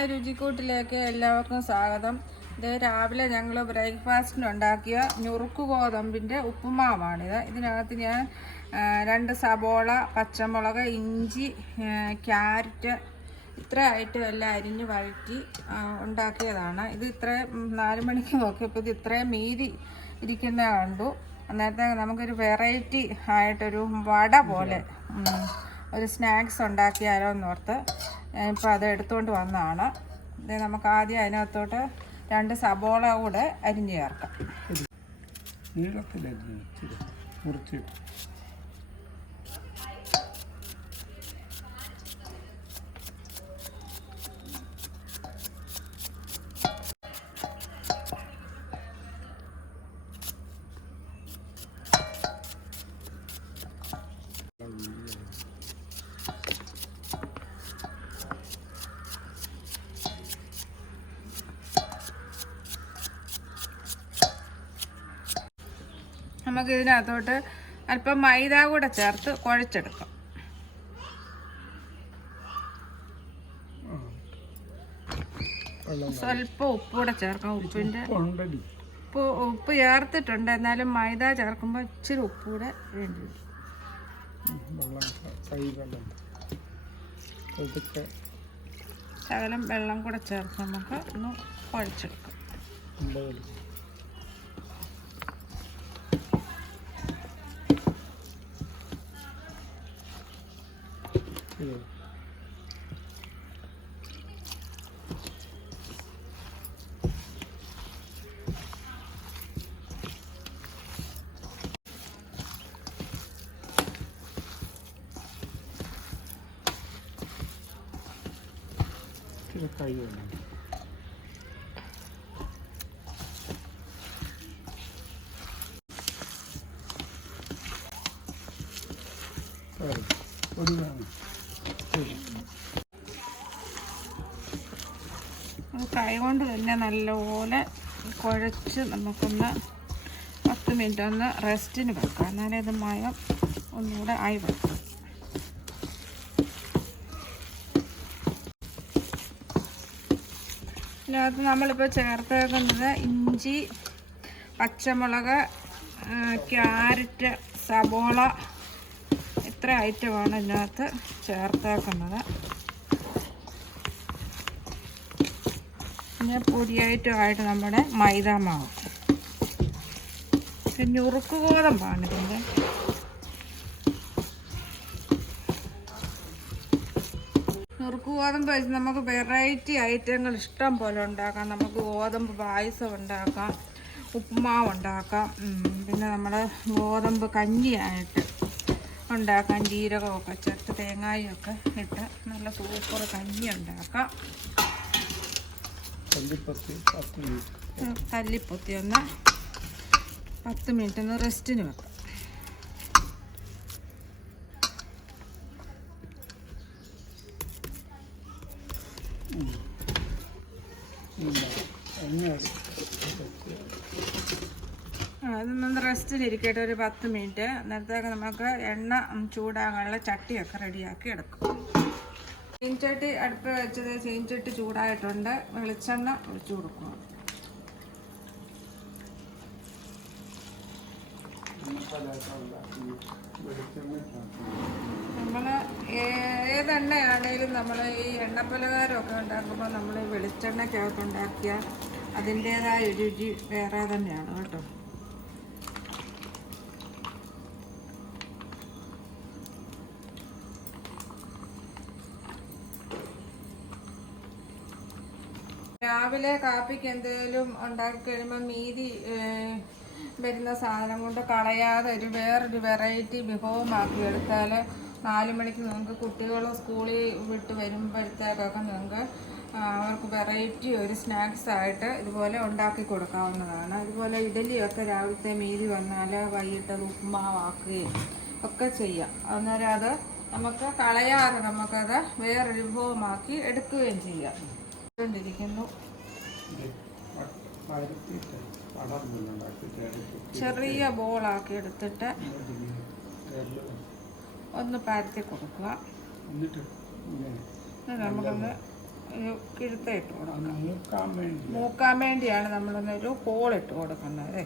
Hi, രുചിക്കൂട്ടിലേക്ക് എല്ലാവർക്കും സ്വാഗതം. ഇത് രാവിലെ ഞങ്ങൾ ബ്രേക്ക്ഫാസ്റ്റിനുണ്ടാക്കിയ ഞുറുക്ക് ഗോതമ്പിൻ്റെ ഉപ്പുമാവാണിത്. ഇതിനകത്ത് ഞാൻ 2 സബോള, പച്ചമുളക്, ഇഞ്ചി, ക്യാരറ്റ് ഇത്ര ഐറ്റം എല്ലാം അരിഞ്ഞ് വഴറ്റി ഉണ്ടാക്കിയതാണ്. ഇത് ഇത്രയും 4 മണിക്ക് നോക്കിയപ്പോൾ ഇത് ഇത്രയും മീതി ഇരിക്കുന്ന കണ്ടു. അന്നേരത്തെ നമുക്കൊരു വെറൈറ്റി ആയിട്ടൊരു വട പോലെ ഒരു സ്നാക്സ് ഉണ്ടാക്കിയാലോ എന്നോർത്ത് ഇപ്പോൾ അത് എടുത്തുകൊണ്ട് വന്നതാണ്. ഇത് നമുക്ക് ആദ്യം അതിനകത്തോട്ട് 2 സബോള കൂടെ അരിഞ്ഞ് ചേർക്കാം. നമുക്ക് ഇതിനകത്തോട്ട് അല്പം മൈദ കൂടെ ചേർത്ത് കുഴച്ചെടുക്കാം. സ്വല്പം ഉപ്പ് കൂടെ ചേർക്കാം. ഉപ്പ് ചേർത്തിട്ടുണ്ട്, എന്നാലും മൈദ ചേർക്കുമ്പോൾ ഇച്ചിരി ഉപ്പ് കൂടെ വേണ്ടി വരും. ശകലം വെള്ളം കൂടെ ചേർത്ത് നമുക്ക് ഒന്ന് കുഴച്ചെടുക്കാം. കൈ കൊണ്ട് തന്നെ നല്ലപോലെ കുഴച്ച് നമുക്കൊന്ന് 10 മിനിറ്റ് ഒന്ന് റെസ്റ്റിന് വെക്കാം. എന്നാലേ അത് മയം ഒന്നുകൂടെ ആയി വെക്കാം. ഇതിനകത്ത് നമ്മളിപ്പോൾ ചേർത്തേക്കുന്നത് ഇഞ്ചി, പച്ചമുളക്, ക്യാരറ്റ്, സബോള ഇത്ര ഐറ്റമാണ് ഇതിനകത്ത് ചേർത്തേക്കുന്നത്. പിന്നെ പൊടിയായിട്ടുമായിട്ട് നമ്മുടെ മൈദ മാവ്, ഞുറുക്ക് ഗോതമ്പാണ് ഇതിൻ്റെ. ഞുറുക്ക് ഗോതമ്പ് വെച്ച് നമുക്ക് വെറൈറ്റി ഐറ്റങ്ങൾ ഇഷ്ടം പോലെ ഉണ്ടാക്കാം. നമുക്ക് ഗോതമ്പ് പായസം ഉണ്ടാക്കാം, ഉപ്പുമാവ് ഉണ്ടാക്കാം, പിന്നെ നമ്മുടെ ഗോതമ്പ് കഞ്ഞിയായിട്ട് ഉണ്ടാക്കാം. ജീരകമൊക്കെ ചേർത്ത് തേങ്ങായൊക്കെ ഇട്ട് നല്ല സൂപ്പർ കഞ്ഞി ഉണ്ടാക്കാം. തല്ലിപ്പൊത്തി ഒന്ന് 10 മിനിറ്റ് ഒന്ന് റെസ്റ്റിന് വെക്കാം. അതൊന്ന് റെസ്റ്റിലിരിക്കട്ടെ ഒരു 10 മിനിറ്റ്. അന്നേരത്തേക്ക് നമുക്ക് എണ്ണ ചൂടാകാനുള്ള ചട്ടിയൊക്കെ റെഡിയാക്കി എടുക്കും. ചീൻചട്ടി അടുപ്പ് വെച്ചത്, ചീൻചട്ടി ചൂടായിട്ടുണ്ട്. വെളിച്ചെണ്ണ ഒഴിച്ചു കൊടുക്കുക. നമ്മൾ ഏതെണ്ണയാണേലും നമ്മൾ ഈ എണ്ണപ്പലഹാരമൊക്കെ ഉണ്ടാക്കുമ്പോൾ നമ്മൾ വെളിച്ചെണ്ണയ്ക്കകത്ത് ഉണ്ടാക്കിയ അതിൻ്റേതായ രുചി വേറെ തന്നെയാണ് കേട്ടോ. രാവിലെ കാപ്പിക്ക് എന്തെങ്കിലും ഉണ്ടാക്കി കഴിയുമ്പോൾ മീതി വരുന്ന സാധനം കൊണ്ട് കളയാതെ വേറൊരു വെറൈറ്റി വിഭവമാക്കി എടുത്താൽ 4 മണിക്ക് നിങ്ങൾക്ക് കുട്ടികൾ സ്കൂളിൽ വിട്ട് വരുമ്പോഴത്തേക്കൊക്കെ നിങ്ങൾക്ക് അവർക്ക് വെറൈറ്റി ഒരു സ്നാക്സ് ആയിട്ട് ഇതുപോലെ ഉണ്ടാക്കി കൊടുക്കാവുന്നതാണ്. ഇതുപോലെ ഇഡലിയൊക്കെ രാവിലത്തെ മീതി വന്നാൽ വൈകിട്ട് അത് ഉപ്പുമാവാക്കുകയും ഒക്കെ ചെയ്യാം. അന്നേരം അത് നമുക്ക് കളയാതെ നമുക്കത് വേറൊരു വിഭവമാക്കി എടുക്കുകയും ചെയ്യാം. ിരിക്കുന്നു ചെറിയ ബോളാക്കി എടുത്തിട്ട് ഒന്ന് പരത്തി കൊടുക്കുക. നമുക്കൊന്ന് ഒരു കിഴുത്ത ഇട്ട് കൊടുക്കാം. മൂക്കാൻ വേണ്ടി മൂക്കാൻ വേണ്ടിയാണ് നമ്മളൊന്നൊരു ഹോൾ ഇട്ട് കൊടുക്കുന്നത്.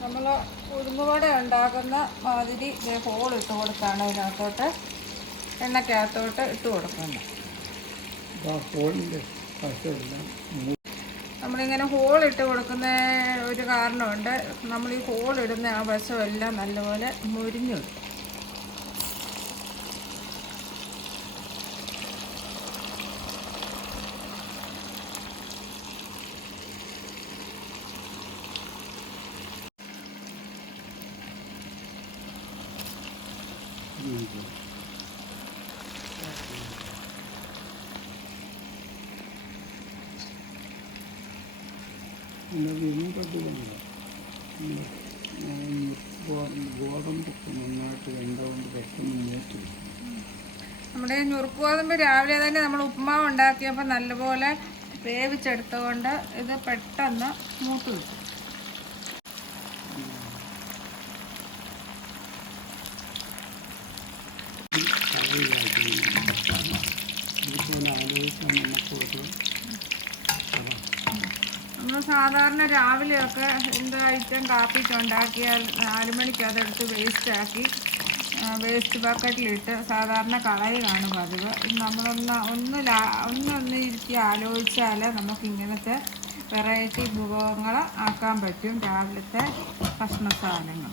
നമ്മൾ ഉഴുന്നുവട ഉണ്ടാക്കുന്ന മാതിരി ഹോൾ ഇട്ട് കൊടുത്താണ് ഇതിനകത്തോട്ട് എണ്ണയ്ക്കകത്തോട്ട് ഇട്ട് കൊടുക്കുന്നത്. നമ്മളിങ്ങനെ ഹോൾ ഇട്ട് കൊടുക്കുന്ന ഒരു കാരണമുണ്ട്. നമ്മൾ ഈ ഹോൾ ഇടുന്ന ആ വശമെല്ലാം നല്ലപോലെ മുരിഞ്ഞു കിട്ടും. ഗോതമ്പൊക്കെ നന്നായിട്ട് വെണ്ട കൊണ്ട് പെട്ടെന്ന് മൂത്ത്. നമ്മുടെ ഞുറുക്ക് ഗോതമ്പ് രാവിലെ തന്നെ നമ്മൾ ഉപ്പുമാവ് ഉണ്ടാക്കിയപ്പോൾ നല്ലപോലെ വേവിച്ചെടുത്തുകൊണ്ട് ഇത് പെട്ടെന്ന് മൂത്ത് കിട്ടും. നമ്മൾ സാധാരണ രാവിലെയൊക്കെ എന്ത് ഐറ്റം കാപ്പിക്ക് ഉണ്ടാക്കിയാൽ 4 മണിക്ക് അതെടുത്ത് വേസ്റ്റാക്കി വേസ്റ്റ് ബക്കറ്റിലിട്ട് സാധാരണ കളയുകയാണ് പതിവ്. നമ്മളൊന്ന് ഇരുത്തി ആലോചിച്ചാൽ നമുക്ക് ഇങ്ങനത്തെ വെറൈറ്റി വിഭവങ്ങൾ ആക്കാൻ പറ്റും. രാവിലത്തെ ഭക്ഷണ സാധനങ്ങൾ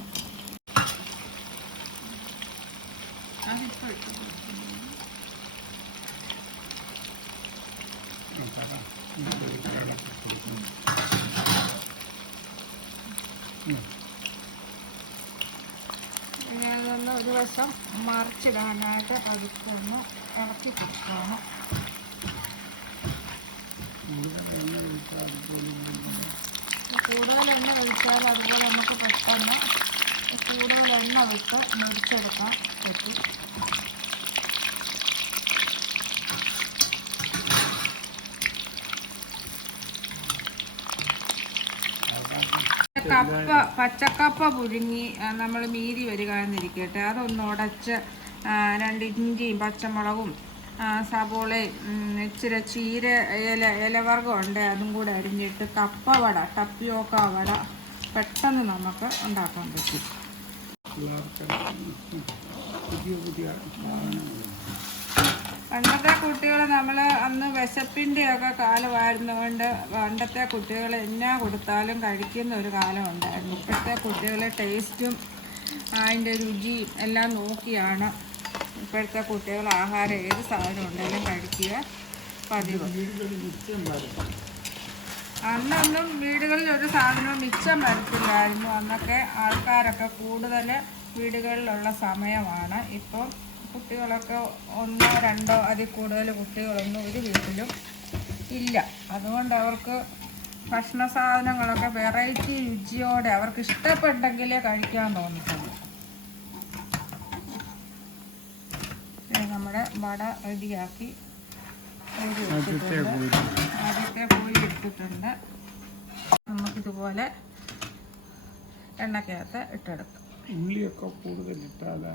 ഇതിനൊന്ന് ഒരു വശം മറിച്ചിടാനായിട്ട് അതൊന്ന് ഇളക്കി കൊടുക്കണം. കൂടുതൽ എണ്ണ ഒഴിച്ചാൽ അതുപോലെ നമുക്ക് പെട്ടെന്ന് കൂടുതൽ എണ്ണ വിട്ട് മുറിച്ചെടുക്കാൻ പറ്റും. പച്ചക്കപ്പ പുഴുങ്ങി നമ്മൾ മീരി വരിക എന്നിരിക്കട്ടെ. അതൊന്ന് ഉടച്ച് 2 ഇഞ്ചിയും പച്ചമുളകും സബോളയും ഇച്ചിരി ചീര ഇലവർഗ്ഗം ഉണ്ട്, അതും കൂടെ അരിഞ്ഞിട്ട് കപ്പ വട, ടപ്പിയോക്ക വട പെട്ടെന്ന് നമുക്ക് ഉണ്ടാക്കാൻ പറ്റും. പണ്ടത്തെ കുട്ടികൾ നമ്മൾ അന്ന് വിശപ്പിൻ്റെയൊക്കെ കാലമായിരുന്നുകൊണ്ട് പണ്ടത്തെ കുട്ടികൾ എന്നാ കൊടുത്താലും കഴിക്കുന്ന ഒരു കാലം ഉണ്ടായിരുന്നു. ഇപ്പോഴത്തെ കുട്ടികളെ ടേസ്റ്റും അതിൻ്റെ രുചിയും എല്ലാം നോക്കിയാണ് ഇപ്പോഴത്തെ കുട്ടികൾ ആഹാരം ഏത് സാധനം ഉണ്ടെങ്കിലും കഴിക്കുക പതിവ്. അന്നൊന്നും വീടുകളിൽ ഒരു സാധനവും മിച്ചം വരത്തില്ലായിരുന്നു. അന്നൊക്കെ ആൾക്കാരൊക്കെ കൂടുതൽ വീടുകളിലുള്ള സമയമാണ്. ഇപ്പം കുട്ടികളൊക്കെ 1 2 അതിൽ കൂടുതൽ കുട്ടികളൊന്നും ഒരു വീട്ടിലും ഇല്ല. അതുകൊണ്ട് അവർക്ക് ഭക്ഷണ സാധനങ്ങളൊക്കെ വെറൈറ്റി രുചിയോടെ അവർക്ക് ഇഷ്ടപ്പെട്ടെങ്കിലേ കഴിക്കാൻ തോന്നിട്ടുള്ളൂ. നമ്മുടെ വട റെഡിയാക്കി ആദ്യത്തെ കോഴി എടുത്തിട്ടുണ്ട്. നമുക്കിതുപോലെ എണ്ണക്കകത്ത് ഇട്ടെടുക്കാം. ഉള്ളിയൊക്കെ കൂടുതലിട്ടാൽ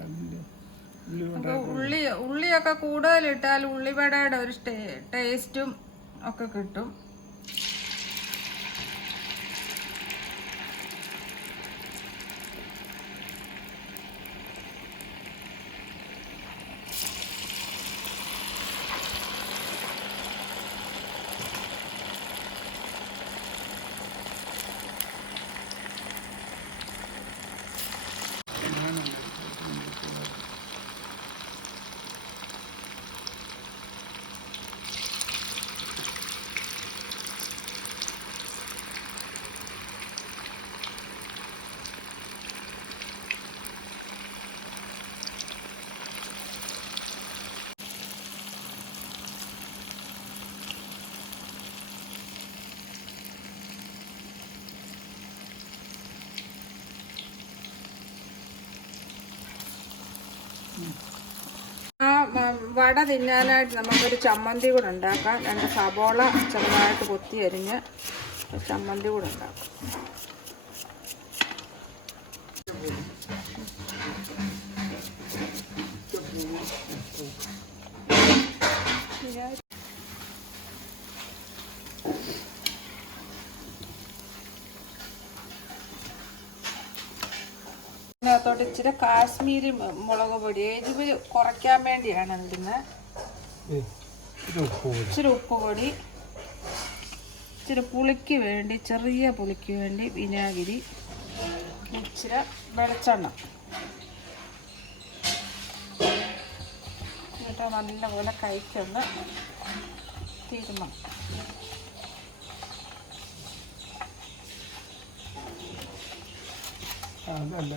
ഉള്ളിയൊക്കെ കൂടുതലിട്ടാൽ ഉള്ളിവടയുടെ ഒരു ടേസ്റ്റും ഒക്കെ കിട്ടും. വട തിന്നാനായിട്ട് നമുക്കൊരു ചമ്മന്തി കൂടെ ഉണ്ടാക്കാം. 2 സബോള ചെറുതായിട്ട് കൊത്തി അരിഞ്ഞ് ചമ്മന്തി കൂടെ ഉണ്ടാക്കാം. ഇതിനകത്തോട്ട് ഇച്ചിരി കാശ്മീരി മുളക് പൊടി എരിവ് കുറയ്ക്കാൻ വേണ്ടിയാണ് ഇടുന്നത്. ഇച്ചിരി ഉപ്പ് പൊടി, ഇച്ചിരി പുളിക്ക് വേണ്ടി, ചെറിയ പുളിക്ക് വേണ്ടി വിനാഗിരി, ഇച്ചിരി വെളിച്ചെണ്ണ എന്നിട്ട് നല്ലപോലെ കൈക്കൊന്ന് തിരുമ്മണം. അതല്ല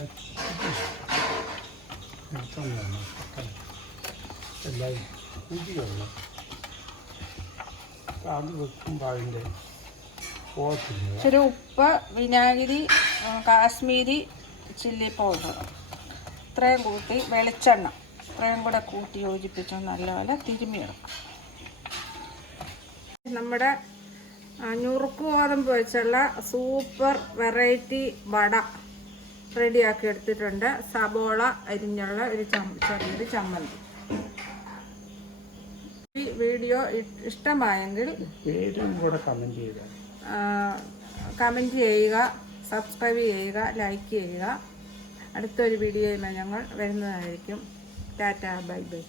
അത് വെക്കുമ്പോൾ അതിൻ്റെ പോകത്തില്ല. ഇച്ചിരി ഉപ്പ്, വിനാഗിരി, കാശ്മീരി ചില്ലി പൗഡർ ഇത്രയും കൂട്ടി, വെളിച്ചെണ്ണ ഇത്രയും കൂടെ കൂട്ടി യോജിപ്പിച്ച് നല്ലപോലെ തിരുമ്മിയിടണം. നമ്മുടെ ഞുറുക്ക് ഗോതമ്പ് വെച്ചുള്ള സൂപ്പർ വെറൈറ്റി വട റെഡിയാക്കി എടുത്തിട്ടുണ്ട്. സബോള അരിഞ്ഞുള്ള ഒരു ചെറിയൊരു ചമ്മന്തി. ഈ വീഡിയോ ഇഷ്ടമായെങ്കിൽ കമൻറ്റ് ചെയ്യുക, സബ്സ്ക്രൈബ് ചെയ്യുക, ലൈക്ക് ചെയ്യുക. അടുത്തൊരു വീഡിയോയുമായി ഞങ്ങൾ വരുന്നതായിരിക്കും. Tata, bye bye.